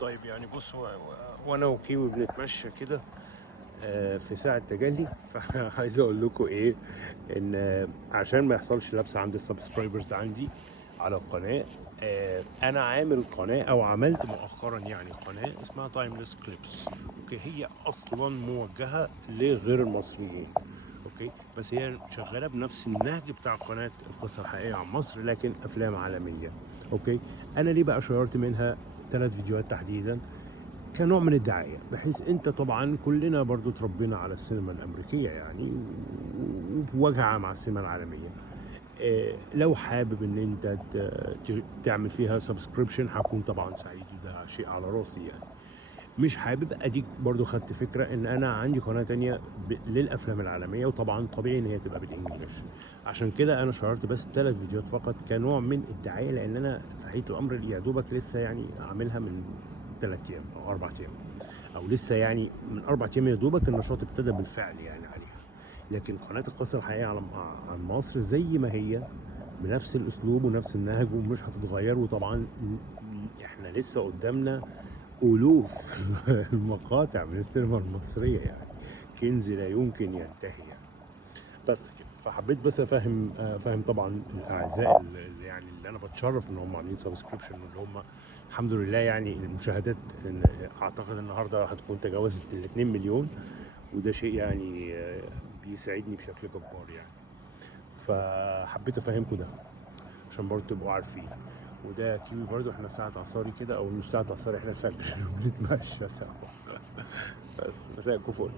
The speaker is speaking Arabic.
طيب يعني بص وانا وكيمو بنتمشى كده في ساعة تجلي فعايز اقول لكم ايه، ان عشان ما يحصلش لبس عند السبسكرايبرز عندي على القناة. انا عامل قناة او عملت مؤخرا يعني قناة اسمها تايمليس كليبس. اوكي، هي اصلا موجهة لغير المصريين. اوكي، بس هي شغالة بنفس النهج بتاع قناة القصة الحقيقية عن مصر لكن افلام عالمية. اوكي، انا ليه بقى شيرت منها 3 فيديوهات تحديدا كنوع من الدعاية، بحيث انت طبعا كلنا برضو اتربينا على السينما الامريكية يعني وبوجه عام على السينما العالمية. لو حابب ان انت تعمل فيها سبسكريبشن هكون طبعا سعيد، وده شيء على راسي يعني. مش حابب اديك برضو خدت فكرة ان انا عندي قناة تانية للافلام العالمية، وطبعا طبيعي ان هي تبقى بالانجلش. عشان كده انا شهرت بس 3 فيديوهات فقط كنوع من الدعاية، لان انا في حقيقة الامر يا دوبك لسه يعني عاملها من 3 ايام او 4 ايام، او لسه يعني من 4 ايام يا دوبك النشاط ابتدى بالفعل يعني عليها. لكن قناة القصة الحقيقية عن مصر زي ما هي بنفس الاسلوب ونفس النهج ومش هتتغير. وطبعا احنا لسه قدامنا الوف المقاطع من السينما المصرية يعني، كنز لا يمكن ينتهي يعني. بس كده، فحبيت بس افهم طبعا الاعزاء اللي انا بتشرف ان هم عاملين سبسكريبشن، واللي هم الحمد لله يعني المشاهدات اعتقد النهارده هتكون تجاوزت ال 2 مليون، وده شيء يعني بيسعدني بشكل جبار يعني. فحبيت افهمكم ده عشان برضه تبقوا عارفين. وده كيوي برضه، احنا ساعة عصاري كده او مش ساعة عصاري، احنا الفجر بنتمشى سوا. بس مساء الكفل.